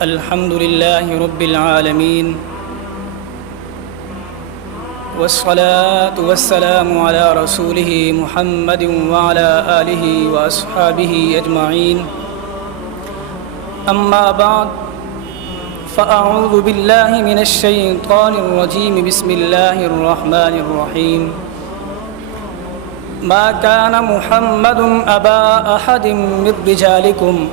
الحمد لله رب العالمين والصلاة والسلام على رسوله محمد وعلى آله وأصحابه أجمعين أما بعد فأعوذ بالله من الشيطان الرجيم بسم الله الرحمن الرحيم ما كان محمد أبا أحد من رجالكم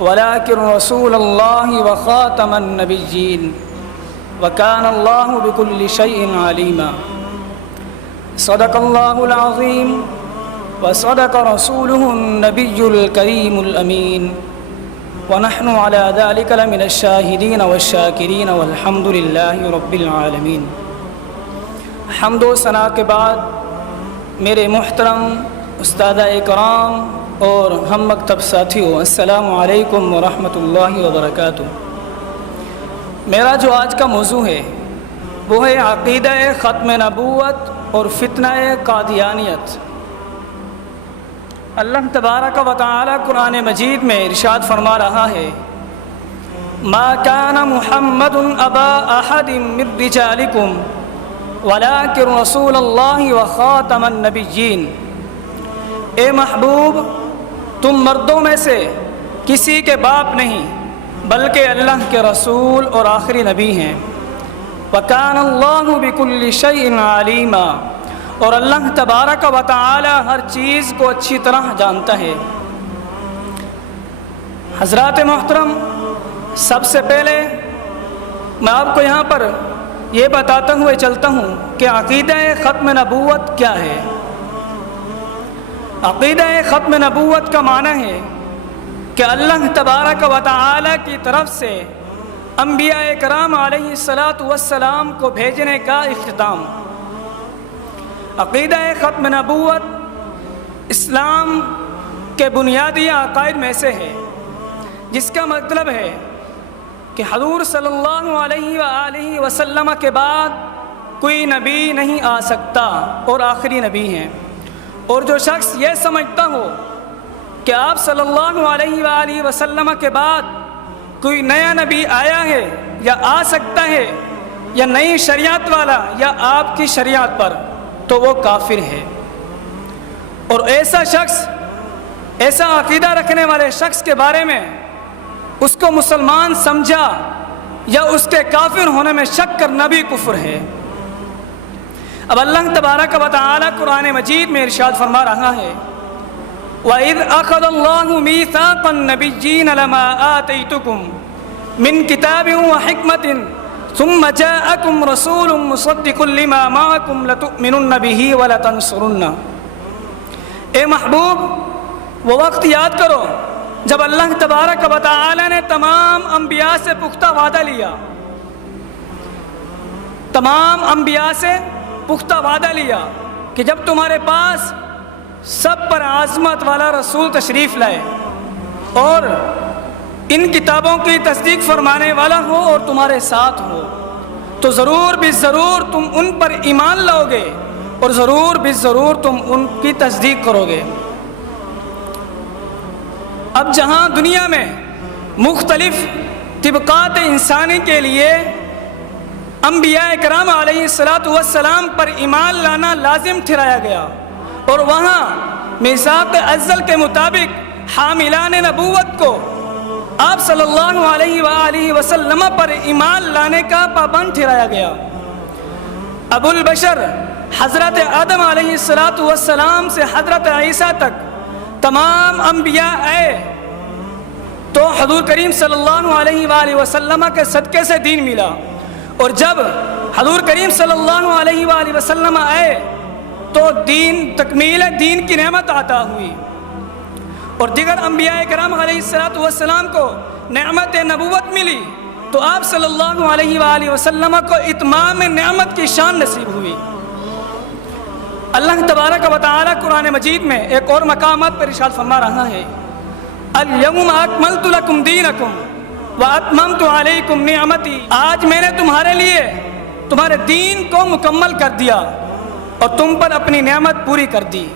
ولكن رسول الله وخاتم النبيين وكان الله بكل شيء عليما صدق الله العظيم وصدق رسوله النبي الكريم الأمين ونحن على ذلك لمن الشاهدين والشاكرين والحمد لله رب العالمين۔ حمد و ثنا کے بعد میرے محترم استادہ اکرام اور ہم مکتب ساتھیوں، السلام علیکم ورحمۃ اللہ وبرکاتہ۔ میرا جو آج کا موضوع ہے وہ ہے عقیدہ ختم نبوت اور فتنہ قادیانیت۔ اللہ تبارک و تعالی قرآن مجید میں ارشاد فرما رہا ہے ما کان محمد ابا احد من رجالکم ولکن رسول اللہ وخاتم النبیین۔ اے محبوب، تم مردوں میں سے کسی کے باپ نہیں بلکہ اللہ کے رسول اور آخری نبی ہیں۔ وَكَانَ اللَّهُ بِكُلِّ شَيْءٍ عَلِيمًا، اور اللہ تبارک و تعالی ہر چیز کو اچھی طرح جانتا ہے۔ حضرات محترم، سب سے پہلے میں آپ کو یہاں پر یہ بتاتا ہوئے چلتا ہوں کہ عقیدہ ختم نبوت کیا ہے۔ عقیدہ ختم نبوت کا معنی ہے کہ اللہ تبارک و تعالی کی طرف سے انبیاء کرام علیہ السلام کو بھیجنے کا اختتام۔ عقیدہ ختم نبوت اسلام کے بنیادی عقائد میں سے ہے، جس کا مطلب ہے کہ حضور صلی اللہ علیہ وآلہ وسلم کے بعد کوئی نبی نہیں آ سکتا اور آخری نبی ہیں۔ اور جو شخص یہ سمجھتا ہو کہ آپ صلی اللہ علیہ وآلہ وسلم کے بعد کوئی نیا نبی آیا ہے یا آ سکتا ہے یا نئی شریعت والا یا آپ کی شریعت پر، تو وہ کافر ہے۔ اور ایسا شخص، ایسا عقیدہ رکھنے والے شخص کے بارے میں اس کو مسلمان سمجھا یا اس کے کافر ہونے میں شک کرنا بھی کفر ہے۔ اب اللہ تبارک و تعالی قرآن مجید میں ارشاد فرما رہا ہے وَإِذْ أَخَذَ اللَّهُ مِيثَاقَ النَّبِيِّينَ لَمَا آتَيْتُكُم مِّن كِتَابٍ وَحِكْمَةٍ ثُمَّ جَاءَكُمْ رَسُولٌ مُصَدِّقٌ لِّمَا مَعَكُمْ لَتُؤْمِنُنَّ بِهِ وَلَتَنصُرُنَّهُ۔ اے محبوب، وہ وقت یاد کرو جب اللہ تبارک و تعالی نے تمام انبیاء سے پختہ وعدہ لیا، تمام انبیاء سے پختہ وعدہ لیا کہ جب تمہارے پاس سب پر عظمت والا رسول تشریف لائے اور ان کتابوں کی تصدیق فرمانے والا ہو اور تمہارے ساتھ ہو، تو ضرور بھی ضرور تم ان پر ایمان لاؤ گے اور ضرور بھی ضرور تم ان کی تصدیق کرو گے۔ اب جہاں دنیا میں مختلف طبقات انسانی کے لیے انبیاء کرام علیہ السلام پر ایمان لانا لازم ٹھہرایا گیا، اور وہاں میثاق ازل کے مطابق حاملان نبوت کو آپ صلی اللہ علیہ وآلہ وسلم پر ایمان لانے کا پابند ٹھہرایا گیا۔ ابو البشر حضرت آدم علیہ السلام سے حضرت عیسیٰ تک تمام انبیاء آئے تو حضور کریم صلی اللہ علیہ وآلہ وسلم کے صدقے سے دین ملا، اور جب حضور کریم صلی اللہ علیہ وآلہ وسلم آئے تو دین، تکمیل دین کی نعمت عطا ہوئی، اور دیگر انبیاء کرام علیہ السلام کو نعمت نبوت ملی، تو آپ صلی اللہ علیہ وآلہ وسلم کو اتمام نعمت کی شان نصیب ہوئی۔ اللہ تبارک و تعالی قرآن مجید میں ایک اور مقامات پر ارشاد فرما رہا ہے الَّيَوْمَ أَكْمَلْتُ لَكُمْ دِينَكُمْ وَأَتْمَمْتُ عَلَيْكُمْ نِعْمَتِي، آج میں نے تمہارے لیے تمہارے دین کو مکمل کر دیا اور تم پر اپنی نعمت پوری کر دی۔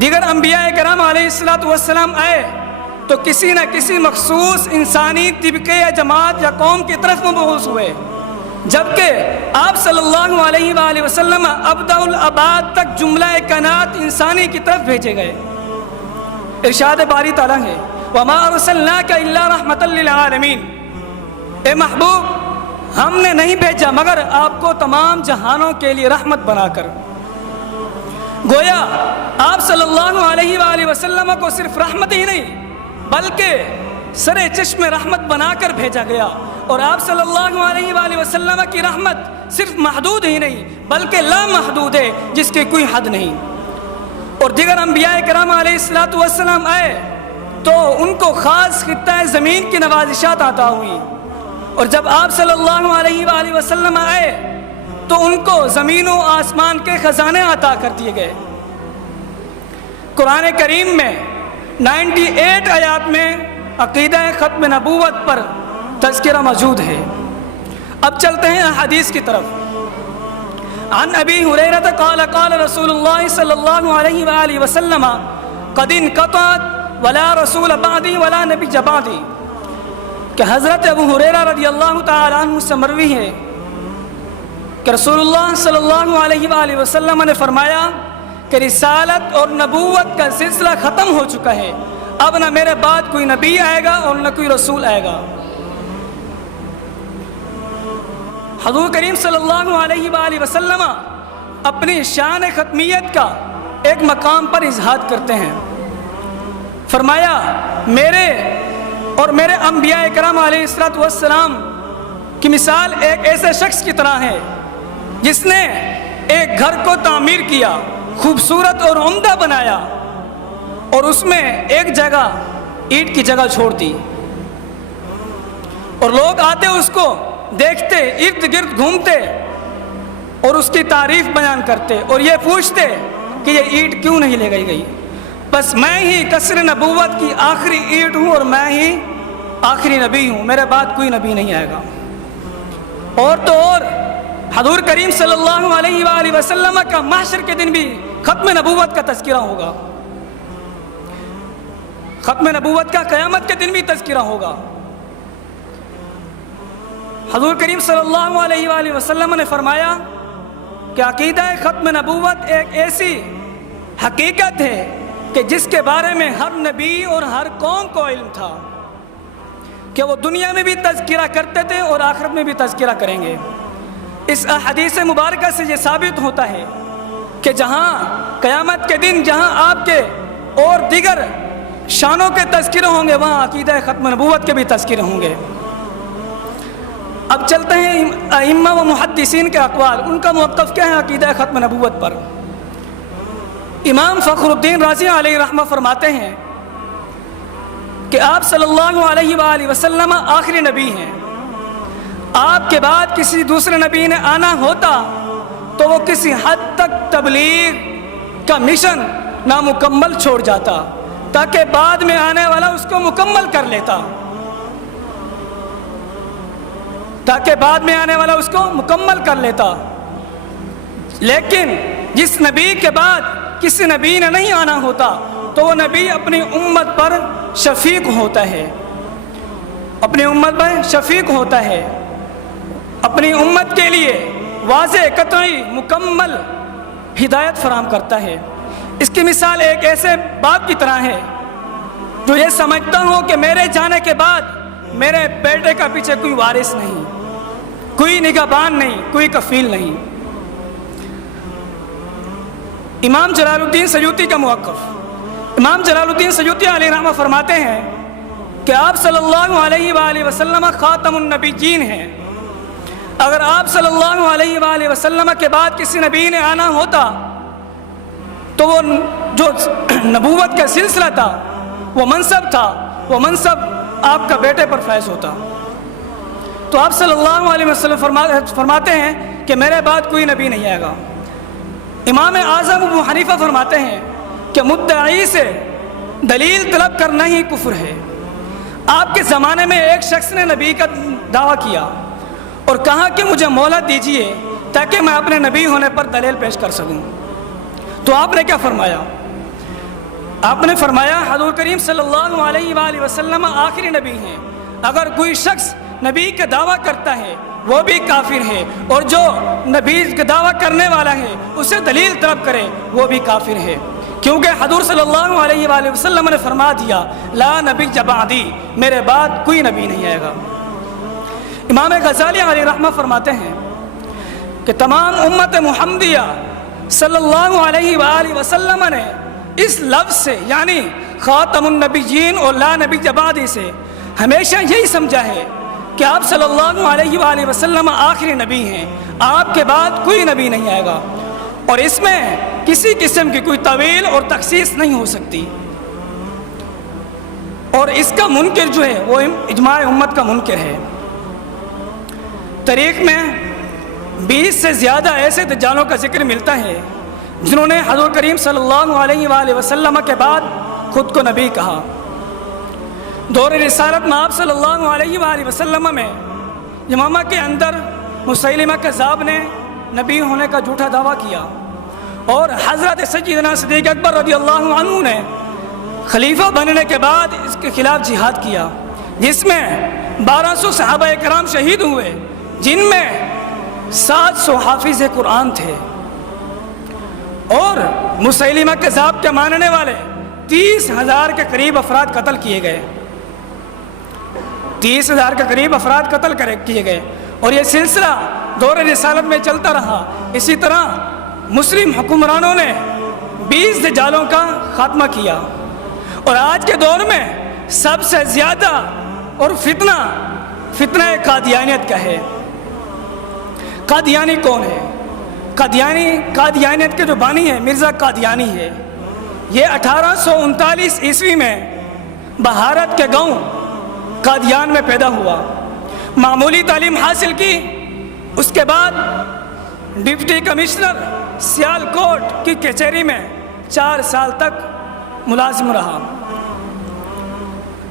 دیگر انبیاء کرام علیہ السلام آئے تو کسی نہ کسی مخصوص انسانی طبقے یا جماعت یا قوم کی طرف مبعوث ہوئے، جبکہ آپ صلی اللہ علیہ وآلہ وسلم ابدع الاباد تک جملہ کائنات انسانی کی طرف بھیجے گئے۔ ارشاد باری تعالیٰ ہے وَمَا أَرْسَلْنَاكَ إِلَّا رَحْمَةً لِّلْعَالَمِينَ، اے محبوب ہم نے نہیں بھیجا مگر آپ کو تمام جہانوں کے لیے رحمت بنا کر۔ گویا آپ صلی اللہ علیہ وآلہ وسلم کو صرف رحمت ہی نہیں بلکہ سر چشم رحمت بنا کر بھیجا گیا، اور آپ صلی اللہ علیہ وآلہ وسلم کی رحمت صرف محدود ہی نہیں بلکہ لا محدود ہے، جس کی کوئی حد نہیں۔ اور دیگر انبیاء کرام علیہ السلام آئے تو ان کو خاص خطہ زمین کی نوازشات عطا ہوئی، اور جب آپ صلی اللہ علیہ وآلہ وسلم آئے تو ان کو زمین و آسمان کے خزانے عطا کر دیے گئے۔ قرآن کریم میں 98 آیات میں عقیدہ ختم نبوت پر تذکرہ موجود ہے۔ اب چلتے ہیں احادیث کی طرف۔ عن ابی ہریرہ قال قال رسول اللہ صلی اللہ علیہ وآلہ وسلم قد انقطعت ولا رسول بعدی ولا نبی بعدی، کہ حضرت ابو ہریرہ رضی اللہ تعالیٰ عنہ سے مروی ہے کہ رسول اللہ صلی اللہ علیہ وآلہ وسلم نے فرمایا کہ رسالت اور نبوت کا سلسلہ ختم ہو چکا ہے، اب نہ میرے بعد کوئی نبی آئے گا اور نہ کوئی رسول آئے گا۔ حضور کریم صلی اللہ علیہ وآلہ وسلم اپنی شان ختمیت کا ایک مقام پر اظہار کرتے ہیں، فرمایا میرے اور میرے انبیاء کرام علیہ السلام کی مثال ایک ایسے شخص کی طرح ہے جس نے ایک گھر کو تعمیر کیا، خوبصورت اور عمدہ بنایا، اور اس میں ایک جگہ اینٹ کی جگہ چھوڑ دی، اور لوگ آتے اس کو دیکھتے، ارد گرد گھومتے اور اس کی تعریف بیان کرتے اور یہ پوچھتے کہ یہ اینٹ کیوں نہیں لے گئی، بس میں ہی قصر نبوت کی آخری اینٹ ہوں اور میں ہی آخری نبی ہوں، میرے بعد کوئی نبی نہیں آئے گا۔ اور تو اور حضور کریم صلی اللہ علیہ وآلہ وسلم کا محشر کے دن بھی ختم نبوت کا تذکرہ ہوگا، ختم نبوت کا قیامت کے دن بھی تذکرہ ہوگا۔ حضور کریم صلی اللہ علیہ وآلہ وسلم نے فرمایا کہ عقیدہ ختم نبوت ایک ایسی حقیقت ہے کہ جس کے بارے میں ہر نبی اور ہر قوم کو علم تھا کہ وہ دنیا میں بھی تذکرہ کرتے تھے اور آخرت میں بھی تذکرہ کریں گے۔ اس حدیث مبارکہ سے یہ ثابت ہوتا ہے کہ جہاں قیامت کے دن جہاں آپ کے اور دیگر شانوں کے تذکرے ہوں گے وہاں عقیدہ ختم نبوت کے بھی تذکرے ہوں گے۔ اب چلتے ہیں ائمہ و محدثین کے اقوال، ان کا موقف کیا ہے عقیدہ ختم نبوت پر۔ امام فخر الدین رازی علیہ رحمہ فرماتے ہیں کہ آپ صلی اللہ علیہ وآلہ وسلم آخری نبی ہیں، آپ کے بعد کسی دوسرے نبی نے آنا ہوتا تو وہ کسی حد تک تبلیغ کا مشن نامکمل چھوڑ جاتا تاکہ بعد میں آنے والا اس کو مکمل کر لیتا، لیکن جس نبی کے بعد کسی نبی نے نہیں آنا ہوتا تو وہ نبی اپنی امت پر شفیق ہوتا ہے، اپنی امت پر شفیق ہوتا ہے، اپنی امت کے لیے واضح قطعی مکمل ہدایت فراہم کرتا ہے۔ اس کی مثال ایک ایسے باپ کی طرح ہے جو یہ سمجھتا ہو کہ میرے جانے کے بعد میرے بیٹے کا پیچھے کوئی وارث نہیں، کوئی نگہبان نہیں، کوئی کفیل نہیں۔ امام جلال الدین سیوطی کا موقف، امام جلال الدین سیوطی علیہ رحمہ فرماتے ہیں کہ آپ صلی اللہ علیہ وآلہ وسلم خاتم النبیین ہیں، اگر آپ صلی اللہ علیہ وآلہ وسلم کے بعد کسی نبی نے آنا ہوتا تو وہ جو نبوت کا سلسلہ تھا، وہ منصب تھا، وہ منصب آپ کا بیٹے پر فیض ہوتا۔ تو آپ صلی اللہ علیہ وسلم فرماتے ہیں کہ میرے بعد کوئی نبی نہیں آئے گا۔ امام اعظم ابو حنیفہ فرماتے ہیں کہ مدعی سے دلیل طلب کرنا ہی کفر ہے۔ آپ کے زمانے میں ایک شخص نے نبی کا دعویٰ کیا اور کہا کہ مجھے مہلت دیجیے تاکہ میں اپنے نبی ہونے پر دلیل پیش کر سکوں، تو آپ نے کیا فرمایا؟ آپ نے فرمایا حضور کریم صلی اللہ علیہ وآلہ وسلم آخری نبی ہیں، اگر کوئی شخص نبی کا دعویٰ کرتا ہے وہ بھی کافر ہے، اور جو نبی کا دعویٰ کرنے والا ہے اسے دلیل طلب کرے وہ بھی کافر ہے، کیونکہ حضور صلی اللہ علیہ وآلہ وسلم نے فرما دیا لا نبی بعدی، میرے بعد کوئی نبی نہیں آئے گا۔ امام غزالی علیہ رحمہ فرماتے ہیں کہ تمام امت محمدیہ صلی اللہ علیہ وآلہ وسلم نے اس لفظ سے یعنی خاتم النبیین اور لا نبی بعدی سے ہمیشہ یہی سمجھا ہے کہ آپ صلی اللہ علیہ وآلہ وسلم آخری نبی ہیں، آپ کے بعد کوئی نبی نہیں آئے گا، اور اس میں کسی قسم کی کوئی تعویل اور تخصیص نہیں ہو سکتی، اور اس کا منکر جو ہے وہ اجماع امت کا منکر ہے۔ تاریخ میں 20 سے زیادہ ایسے دجالوں کا ذکر ملتا ہے جنہوں نے حضور کریم صلی اللہ علیہ وآلہ وسلم کے بعد خود کو نبی کہا۔ دور رسالت میں آپ صلی اللہ علیہ وآلہ وسلم میں یمامہ کے اندر مسیلمہ کذاب نے نبی ہونے کا جھوٹا دعویٰ کیا، اور حضرت سیدنا صدیق اکبر رضی اللہ عنہ نے خلیفہ بننے کے بعد اس کے خلاف جہاد کیا، جس میں 1200 صحابہ کرام شہید ہوئے، جن میں 700 حافظ قرآن تھے، اور مسیلمہ کذاب کے ماننے والے 30,000 کے قریب افراد قتل کیے گئے، 30,000 کے قریب افراد قتل کیے گئے، اور یہ سلسلہ دور رسالت میں چلتا رہا۔ اسی طرح مسلم حکمرانوں نے 20 دجالوں کا خاتمہ کیا، اور آج کے دور میں سب سے زیادہ اور فتنہ قادیانیت کا ہے۔ قادیانی کون ہے؟ قادیانیت کے جو بانی ہے مرزا قادیانی ہے۔ یہ 1839 عیسوی میں بہارت کے گاؤں قادیان میں پیدا ہوا، معمولی تعلیم حاصل کی، اس کے بعد ڈپٹی کمشنر سیالکوٹ کی کچہری میں 4 سال تک ملازم رہا۔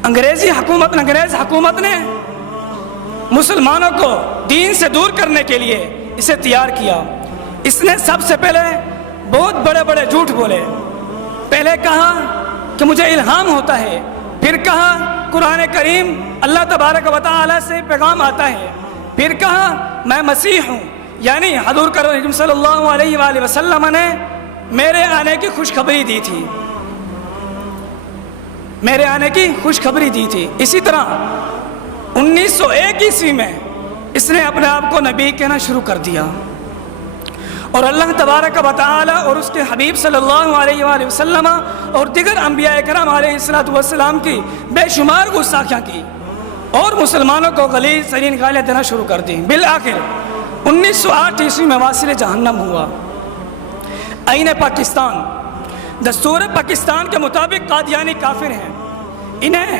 انگریز حکومت نے مسلمانوں کو دین سے دور کرنے کے لیے اسے تیار کیا۔ اس نے سب سے پہلے بہت بڑے بڑے جھوٹ بولے۔ پہلے کہا کہ مجھے الہام ہوتا ہے، پھر کہا قرآن کریم اللہ تبارک و تعالی سے پیغام آتا ہے، پھر کہا میں مسیح ہوں، یعنی حضور کریم صلی اللہ علیہ وآلہ وسلم نے میرے آنے کی خوشخبری دی تھی۔ اسی طرح 1901 عیسوی میں اس نے اپنے آپ کو نبی کہنا شروع کر دیا، اور اللہ تبارک و تعالی اور اس کے حبیب صلی اللہ علیہ وآلہ وسلم اور دیگر انبیاء کرام علیہ السلام کی بے شمار گستاخیاں کی، اور مسلمانوں کو غلیظ ترین گالیاں دینا شروع کر دی۔ بالآخر 1908 عیسوی میں واصل جہنم ہوا۔ آئین پاکستان، دستور پاکستان کے مطابق قادیانی کافر ہیں، انہیں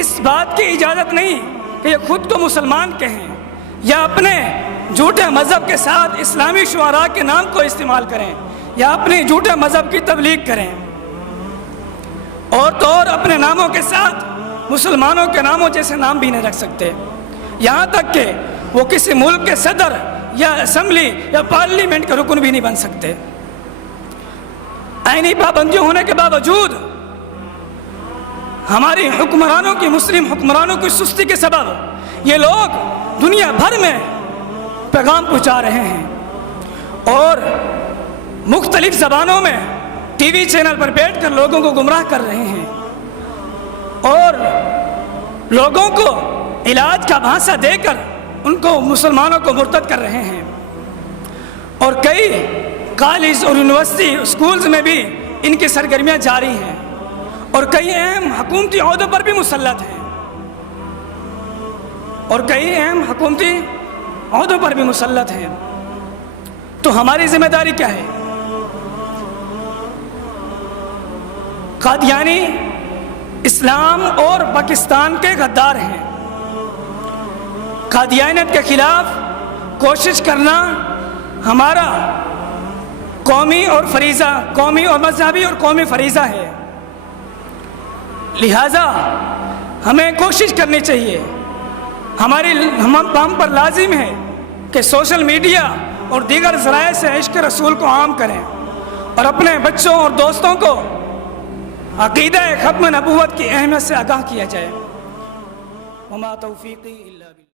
اس بات کی اجازت نہیں کہ یہ خود کو مسلمان کہیں یا اپنے جھوٹے مذہب کے ساتھ اسلامی شعراء کے نام کو استعمال کریں یا اپنے جھوٹے مذہب کی تبلیغ کریں، اور تو اور اپنے ناموں کے ساتھ مسلمانوں کے ناموں جیسے نام بھی نہیں رکھ سکتے، یہاں تک کہ وہ کسی ملک کے صدر یا اسمبلی یا پارلیمنٹ کے رکن بھی نہیں بن سکتے۔ آئینی پابندیوں ہونے کے باوجود ہماری حکمرانوں کی مسلم حکمرانوں کی سستی کے سبب یہ لوگ دنیا بھر میں پیغام پہنچا رہے ہیں، اور مختلف زبانوں میں ٹی وی چینل پر بیٹھ کر لوگوں کو گمراہ کر رہے ہیں، اور لوگوں کو علاج کا بھانسا دے کر ان کو مسلمانوں کو مرتد کر رہے ہیں، اور کئی کالج اور یونیورسٹی اسکولز میں بھی ان کی سرگرمیاں جاری ہیں، اور کئی اہم حکومتی عہدوں پر بھی مسلط ہیں، تو ہماری ذمہ داری کیا ہے؟ قادیانی اسلام اور پاکستان کے غدار ہیں۔ قادیانیت کے خلاف کوشش کرنا ہمارا قومی اور مذہبی اور قومی فریضہ ہے، لہذا ہمیں کوشش کرنی چاہیے، ہم پر لازم ہے کہ سوشل میڈیا اور دیگر ذرائع سے عشق رسول کو عام کریں، اور اپنے بچوں اور دوستوں کو عقیدہ ختم نبوت کی اہمیت سے آگاہ کیا جائے۔ وما توفیقی الا باللہ۔